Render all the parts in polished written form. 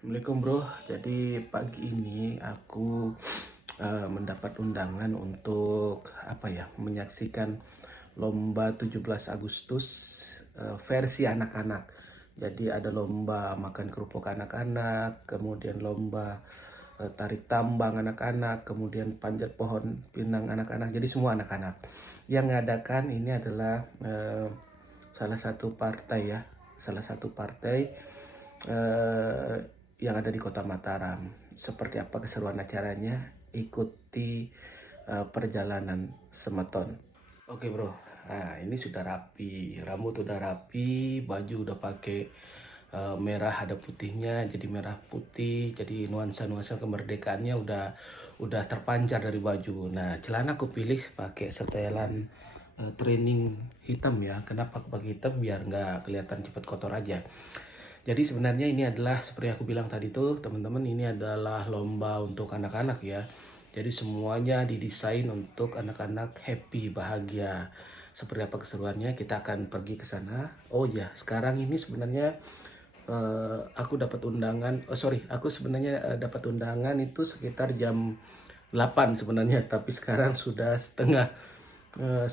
Assalamualaikum bro, jadi pagi ini aku mendapat undangan untuk menyaksikan lomba 17 Agustus versi anak-anak. Jadi ada lomba makan kerupuk anak-anak, kemudian lomba tarik tambang anak-anak, kemudian panjat pohon pinang anak-anak. Jadi semua anak-anak. Yang mengadakan ini adalah salah satu partai eh, yang ada di Kota Mataram. Seperti apa keseruan acaranya? Ikuti perjalanan semeton. Oke bro, nah ini sudah rapi, rambut udah rapi, baju udah pakai merah ada putihnya, jadi merah putih, jadi nuansa-nuansa kemerdekaannya udah terpancar dari baju. Nah celana aku pilih pakai setelan training hitam ya. Kenapa aku pakai hitam? Biar nggak kelihatan cepat kotor aja. Jadi sebenarnya ini adalah seperti aku bilang tadi tuh teman-teman, ini adalah lomba untuk anak-anak ya. Jadi semuanya didesain untuk anak-anak happy, bahagia. Seperti apa keseruannya kita akan pergi ke sana. Oh ya, sekarang ini sebenarnya aku dapat undangan. Aku sebenarnya dapat undangan itu sekitar jam 8 sebenarnya, tapi sekarang sudah setengah 11.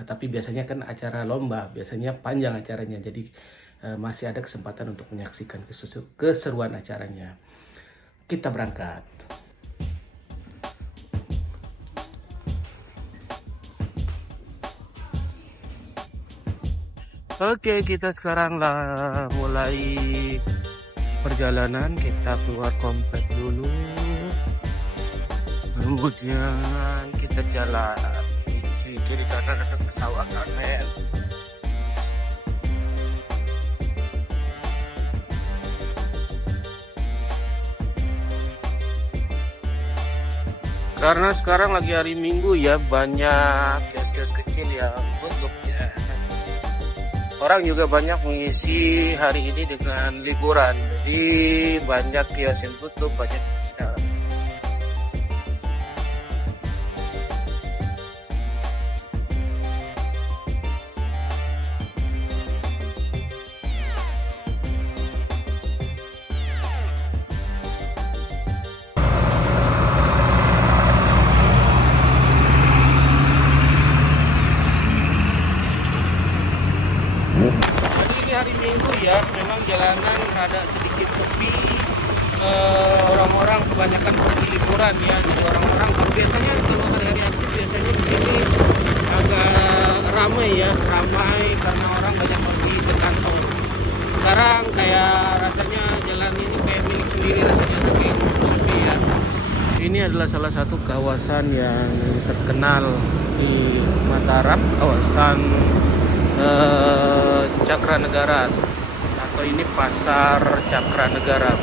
Tapi biasanya kan acara lomba, biasanya panjang acaranya. Jadi masih ada kesempatan untuk menyaksikan keseruan acaranya. Kita berangkat. Oke, kita sekarang lah mulai perjalanan. Kita keluar komplek dulu. Kemudian kita jalan. Di kiri kanan ada pesawat karet. Karena sekarang lagi hari Minggu ya, banyak kios-kios kecil yang tutup ya. Orang juga banyak mengisi hari ini dengan liburan, jadi banyak kios yang tutup, banyak ya. Jadi ini hari Minggu ya, memang jalanan rada sedikit sepi. Orang-orang kebanyakan pergi liburan ya, jadi orang-orang biasanya kalau hari-hari aktif biasanya di sini agak ramai karena orang banyak pergi ke kantor. Sekarang kayak rasanya jalan ini kayak milik sendiri, rasanya sepi ya. Ini adalah salah satu kawasan yang terkenal di Mataram, kawasan Cakranegara, atau ini pasar Cakranegara.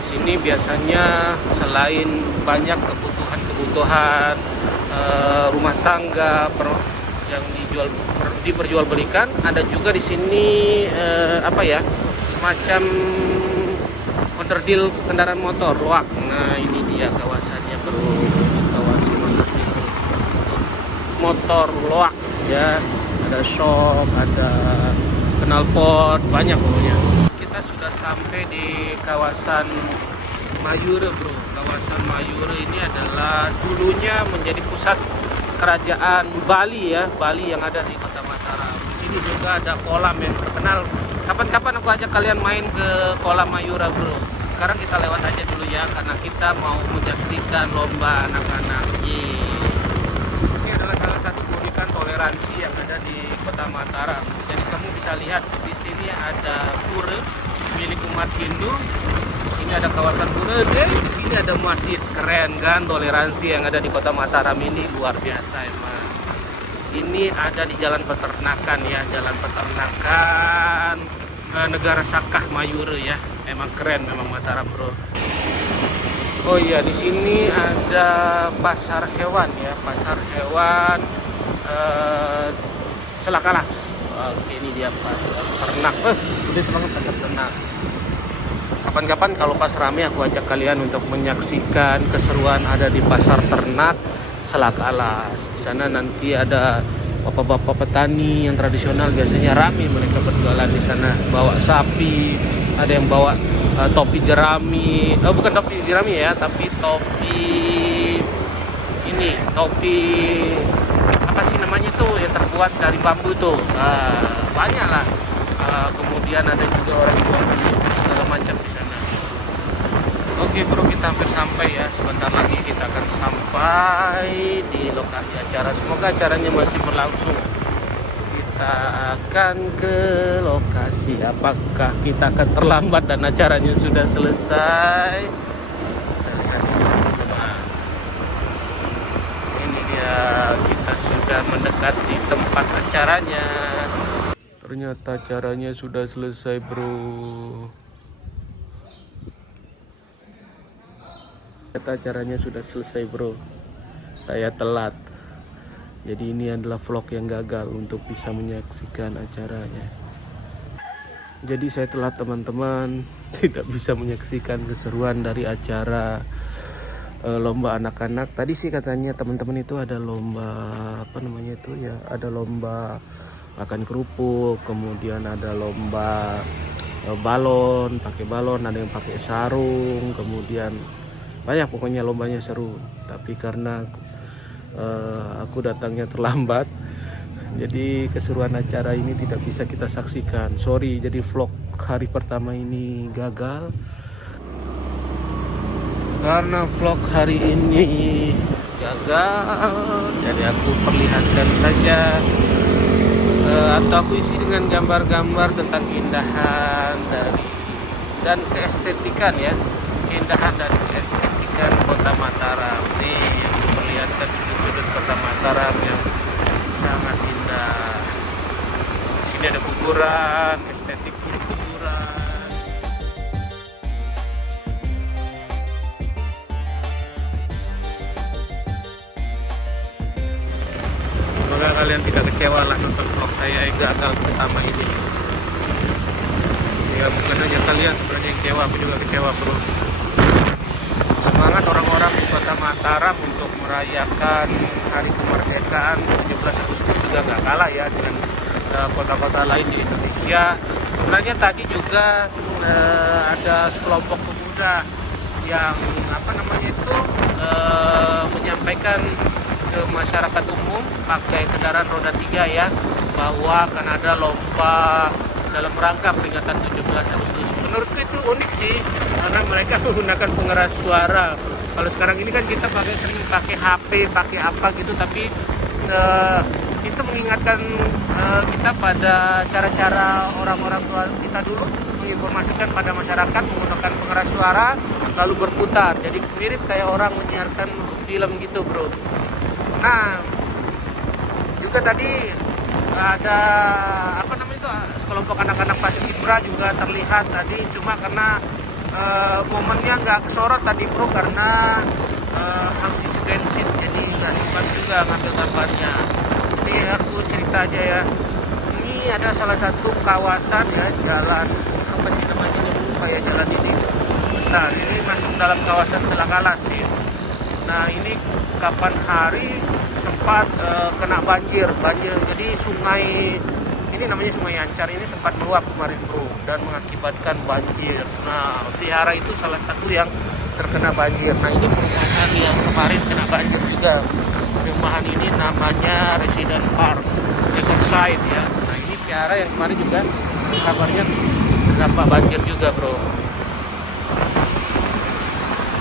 Di sini biasanya selain banyak kebutuhan rumah tangga yang diperjualbelikan, ada juga di sini semacam onderdil kendaraan motor loak. Nah ini dia kawasannya bro, kawasan onderdil motor loak ya. Ada shop, ada knalpot, banyak pokoknya. Kita sudah sampai di kawasan Mayura bro. Kawasan Mayura ini adalah dulunya menjadi pusat kerajaan Bali ya, Bali yang ada di Kota Mataram. Di sini juga ada kolam yang terkenal. Kapan-kapan aku ajak kalian main ke kolam Mayura bro. Sekarang kita lewat aja dulu ya, karena kita mau menyaksikan lomba anak-anak. Ini adalah salah satu keunikan toleransi yang ada di Kota Mataram. Jadi kamu bisa lihat di sini ada pura milik umat Hindu. Di sini ada kawasan pura, di sini ada masjid. Keren kan, toleransi yang ada di Kota Mataram ini luar biasa emang. Ini ada di Jalan Peternakan ya, Jalan Peternakan Negara Sakah Mayura ya. Emang keren memang Mataram bro. Oh iya, di sini ada pasar hewan ya, pasar hewan Selakalas. Oke, ini dia pasar ternak. Udah banget pasar ternak. Kapan-kapan kalau pas rame aku ajak kalian untuk menyaksikan keseruan ada di pasar ternak Selakalas. Di sana nanti ada bapak-bapak petani yang tradisional, biasanya rame mereka berjualan di sana, bawa sapi, ada yang bawa topi jerami, bukan topi jerami ya, tapi topi ini, topi apa sih namanya tuh yang terbuat dari bambu tuh. Banyak lah. Kemudian ada juga orang jual segala macam di sana. Oke bro, kita hampir sampai ya. Sebentar lagi kita akan sampai di lokasi acara. Semoga acaranya masih berlangsung. Kita akan ke lokasi. Apakah kita akan terlambat dan acaranya sudah selesai? Ini dia, kita sudah mendekati tempat acaranya. Ternyata acaranya sudah selesai bro. Ternyata acaranya sudah selesai bro. Saya telat. Jadi ini adalah vlog yang gagal untuk bisa menyaksikan acaranya. Jadi saya telat teman-teman. Tidak bisa menyaksikan keseruan dari acara lomba anak-anak. Tadi sih katanya teman-teman itu ada lomba apa namanya itu ya, ada lomba makan kerupuk, kemudian ada lomba balon, pakai balon, ada yang pakai sarung, kemudian banyak, pokoknya lombanya seru. Tapi karena aku datangnya terlambat, jadi keseruan acara ini tidak bisa kita saksikan. Sorry, jadi vlog hari pertama ini gagal. Karena vlog hari ini gagal, jadi aku perlihatkan saja atau aku isi dengan gambar-gambar tentang keindahan dari dan keestetikan ya, keindahan dan keestetikan Kota Mataram. Nih yang diperlihatkan sudut-sudut Kota Mataram yang sangat indah. Di sini ada kuburan, estetik kuburan. Semoga kalian tidak kecewa lah nonton vlog saya yang gagal pertama ini. Ya bukan hanya kalian sebenarnya yang kecewa, aku juga kecewa bro. Semangat orang-orang di Kota Mataram untuk merayakan hari kemerdekaan 17 Agustus juga nggak kalah ya dengan kota-kota lain di Indonesia. Sebenarnya tadi juga ada sekelompok pemuda yang apa namanya itu menyampaikan ke masyarakat umum pakai kendaraan roda 3 ya, bahwa akan ada lomba dalam rangka peringatan 17 Agustus. Menurutku itu unik sih, karena mereka menggunakan pengeras suara. Kalau sekarang ini kan kita sering pakai HP, pakai apa gitu, tapi itu mengingatkan kita pada cara-cara orang-orang tua kita dulu menginformasikan pada masyarakat menggunakan pengeras suara lalu berputar. Jadi mirip kayak orang menyiarkan film gitu bro. Nah, juga tadi ada apa namanya itu, sekelompok anak-anak Paskibra juga terlihat tadi, cuma karena momennya nggak kesorot tadi bro, karena harus isi bensin, jadi nggak sempat juga ngambil gambarnya. Ini aku cerita aja ya, ini ada salah satu kawasan ya, jalan apa sih namanya, lupa ya jalan ini. Nah ini masuk dalam kawasan Selakalas sih. Nah ini kapan hari sempat kena banjir. Jadi sungai ini namanya Sungai Ancar ini sempat meluap kemarin bro, dan mengakibatkan banjir. Nah Vihara itu salah satu yang terkena banjir. Nah ini perumahan yang kemarin kena banjir juga. Perumahan ini namanya Resident Park Riverside ya. Nah ini Vihara yang kemarin juga kabarnya terdampak banjir juga bro.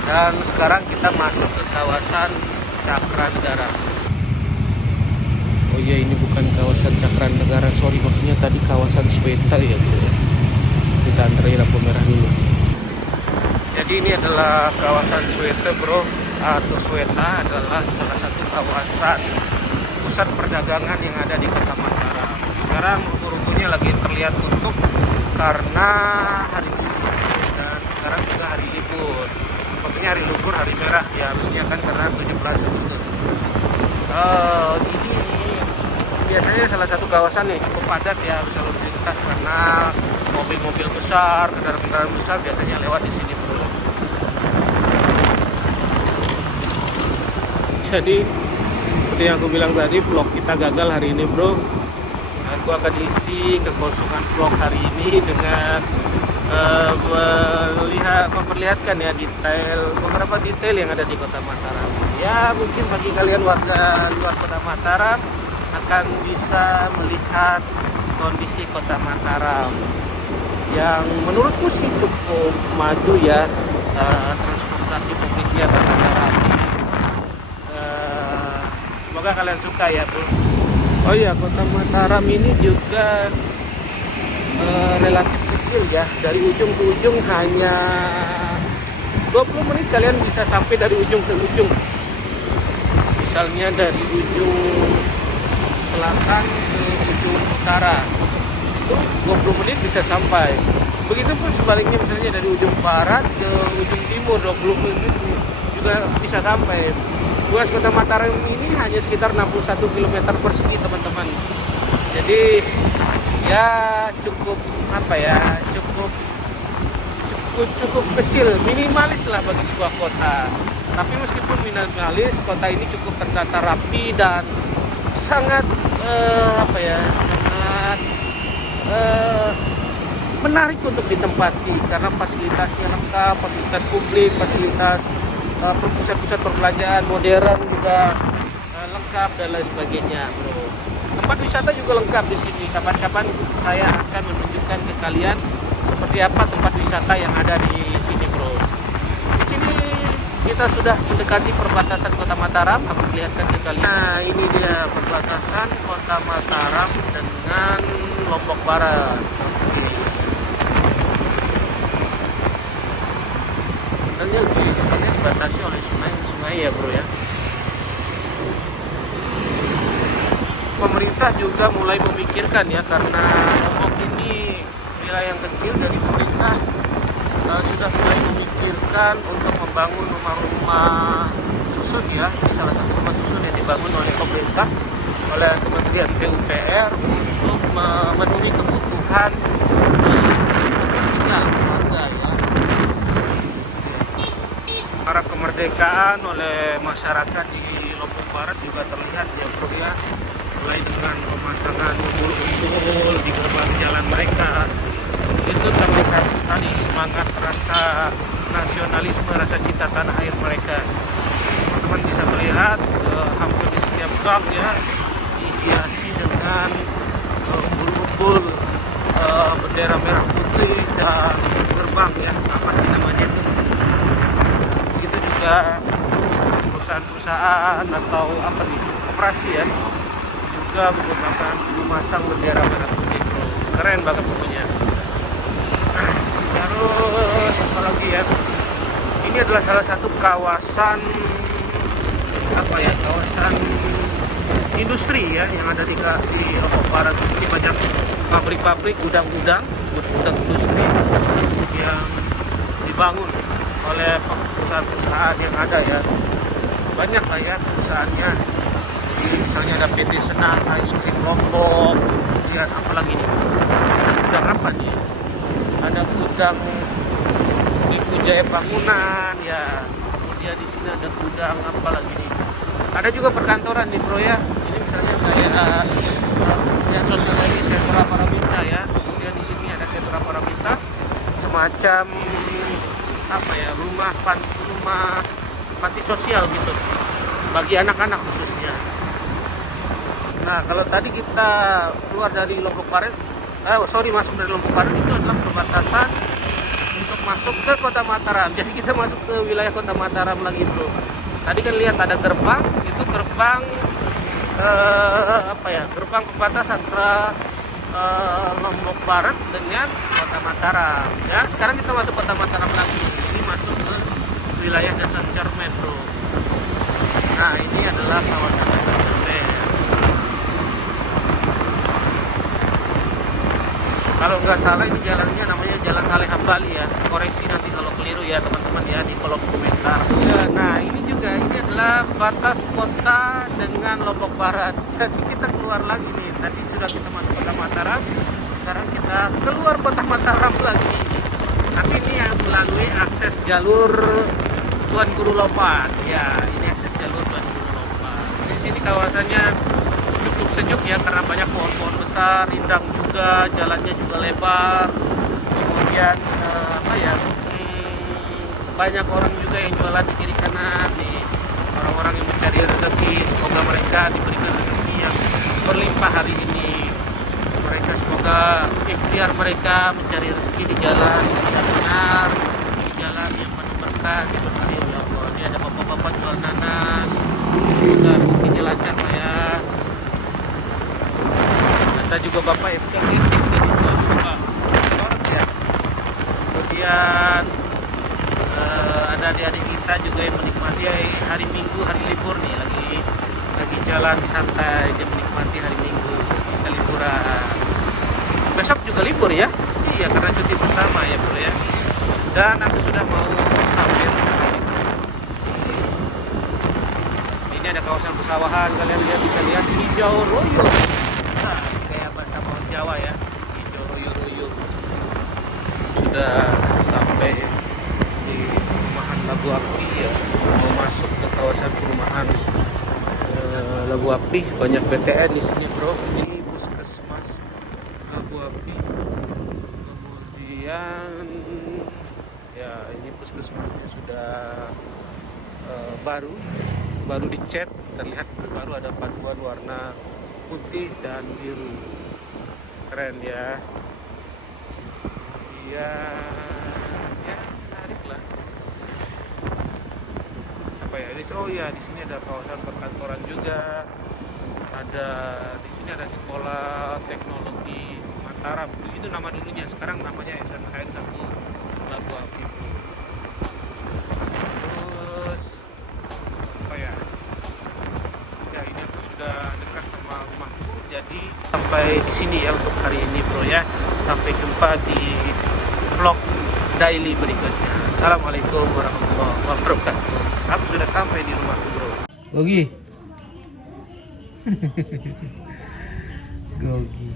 Dan sekarang kita masuk ke kawasan Cakranegara. Oh iya, ini bukan kawasan Cakranegara, sorry, maksudnya tadi kawasan Sweta ya bro. Kita anterin lampu merah dulu. Jadi ini adalah kawasan Sweta bro, atau Sweta adalah salah satu kawasan pusat perdagangan yang ada di Kota Mataram. Sekarang ruko-rukonya lagi terlihat tutup karena hari libur, dan sekarang juga hari libur. Maksudnya hari libur, hari merah ya harusnya kan, karena 17 Agustus. Ini biasanya salah satu kawasan nih cukup padat ya, harus lalu lintas karena mobil-mobil besar, kendaraan-kendaraan besar biasanya lewat di sini bro. Jadi seperti yang aku bilang tadi, vlog kita gagal hari ini bro. Aku akan isi kekosongan vlog hari ini dengan memperlihatkan ya beberapa detail yang ada di Kota Mataram. Ya mungkin bagi kalian warga luar Kota Mataram akan bisa melihat kondisi Kota Mataram yang menurutku sih cukup maju ya, transportasi publiknya tertata rapi. Semoga kalian suka ya bro. Oh iya, Kota Mataram ini juga relatif kecil ya, dari ujung ke ujung hanya 20 menit kalian bisa sampai dari ujung ke ujung. Misalnya dari ujung selatan ke ujung utara itu 20 menit bisa sampai. Begitupun sebaliknya, misalnya dari ujung barat ke ujung timur 20 menit juga bisa sampai. Luas Kota Mataram ini hanya sekitar 61 km persegi teman-teman. Jadi ya cukup cukup kecil, minimalis lah bagi sebuah kota. Tapi meskipun minimalis, kota ini cukup tertata rapi dan sangat sangat menarik untuk ditempati karena fasilitasnya lengkap, fasilitas publik, fasilitas pusat-pusat perbelanjaan modern juga lengkap dan lain sebagainya, bro. Tempat wisata juga lengkap di sini. Kapan-kapan saya akan menunjukkan ke kalian seperti apa tempat wisata yang ada di sini, bro. Di sini kita sudah mendekati perbatasan Kota Mataram. Aku perlihatkan ke kalian. Nah, ini dia perbatasan Kota Mataram dengan Lombok Barat. Oke. Dan ini dibatasi oleh sungai ya, bro ya. Pemerintah juga mulai memikirkan ya, karena Lombok ini wilayah yang kecil, dari pemerintah sudah mulai memikirkan untuk membangun rumah-rumah susun ya. Salah satu rumah susun yang dibangun oleh pemerintah, oleh Kementerian PUPR untuk memenuhi kebutuhan warga ya. Para kemerdekaan oleh masyarakat di Lombok Barat juga terlihat ya, bro ya. Mulai dengan pemasangan umbul-umbul di gerbang jalan mereka, itu terlihat sekali semangat, rasa nasionalisme, rasa cinta tanah air mereka. Teman-teman bisa melihat hampir di setiap gang ya dihiasi dengan umbul-umbul, bendera merah putih dan gerbang ya, apa sih namanya itu. Begitu juga perusahaan-perusahaan atau apa nih, operasi ya, juga menggunakan memasang bendera merah putih, bro. Keren banget pokoknya. Terus apalagi ya, ini adalah salah satu kawasan kawasan industri ya yang ada di Lombok Barat. Ini banyak pabrik-pabrik, gudang-gudang industri yang dibangun oleh perusahaan-perusahaan yang ada ya. Banyak lah ya perusahaannya. Misalnya ada PT Senat, Ice Cream Lombok, lihat apalagi nih, gudang apa nih, ada gudang Ibu Jaya Bangunan ya, kemudian di sini ada gudang apa lagi nih, ada juga perkantoran nih, bro ya. Ini misalnya kayak yang sosial ini Sentra Paraminta ya, kemudian di sini ada Sentra Paraminta, semacam rumah panti sosial gitu bagi anak-anak khususnya. Nah, kalau tadi kita keluar dari Lombok Barat, masuk dari Lombok Barat, itu adalah perbatasan untuk masuk ke Kota Mataram. Jadi kita masuk ke wilayah Kota Mataram lagi, bro. Tadi kan lihat ada gerbang, itu gerbang gerbang pembatas antara Lombok Barat dengan Kota Mataram. Ya, sekarang kita masuk Kota Mataram lagi. Ini masuk ke wilayah Desa Cermet, bro. Nah, ini adalah kawasan Desa Cermet. Kalau nggak salah ini jalannya namanya Jalan Saleh Hambali ya. Koreksi nanti kalau keliru ya teman-teman ya di kolom komentar. Nah, ini adalah batas kota dengan Lombok Barat. Jadi kita keluar lagi nih. Tadi sudah kita masuk Kota Mataram, sekarang kita keluar Kota Mataram lagi. Tapi ini yang melalui akses jalur Tuan Guru Lopan. Ya, ini akses jalur Tuan Guru Lopan. Di sini kawasannya cukup sejuk ya, karena banyak pohon-pohon besar, rindang juga, jalannya juga lebar. Kemudian banyak orang juga yang jualan di kiri kanan nih, orang-orang yang mencari rezeki. Semoga mereka diberikan rezeki yang berlimpah hari ini. Mereka semoga ikhtiar mereka mencari rezeki di jalan yang benar, di jalan yang penuh berkah diberkahi oleh Allah. Ini ada bapak-bapak jual nanas, semoga rezekinya lancar Pak ya. Ada juga bapak yang suka ngicip tadi jual Pak, sorot ya. Kemudian ada adik-adik kita juga yang menikmati hari Minggu, hari libur nih, lagi jalan santai, dia menikmati hari Minggu, bisa liburan. Besok juga libur ya? Iya, karena cuti bersama ya bro ya. Dan aku sudah mau sampai. Ini ada kawasan persawahan, kalian bisa lihat hijau royo. Nah, kayak bahasa Jawa ya, hijau royo-royo. Sudah sampai di perumahan Labu Api ya, mau masuk ke kawasan perumahan Labu Api. Banyak PTN di sini bro. Ini puskesmas Labu Api. Kemudian ya ini puskesmasnya sudah baru dicat, terlihat baru ada paduan warna putih dan biru, keren ya. Ya menarik lah. Apa ya ini? Oh ya, di sini ada kawasan perkantoran juga. Di sini ada sekolah teknologi Mataram. Itu nama dulunya, sekarang namanya SMKN 1 Labu Api. Terus apa ya? Ya ini aku sudah dekat sama rumahku. Jadi sampai di sini ya untuk hari ini bro ya. Sampai jumpa di vlog daily berikutnya. Assalamualaikum warahmatullahi wabarakatuh. Aku sudah sampai di rumahku bro. Gogi. Gogi.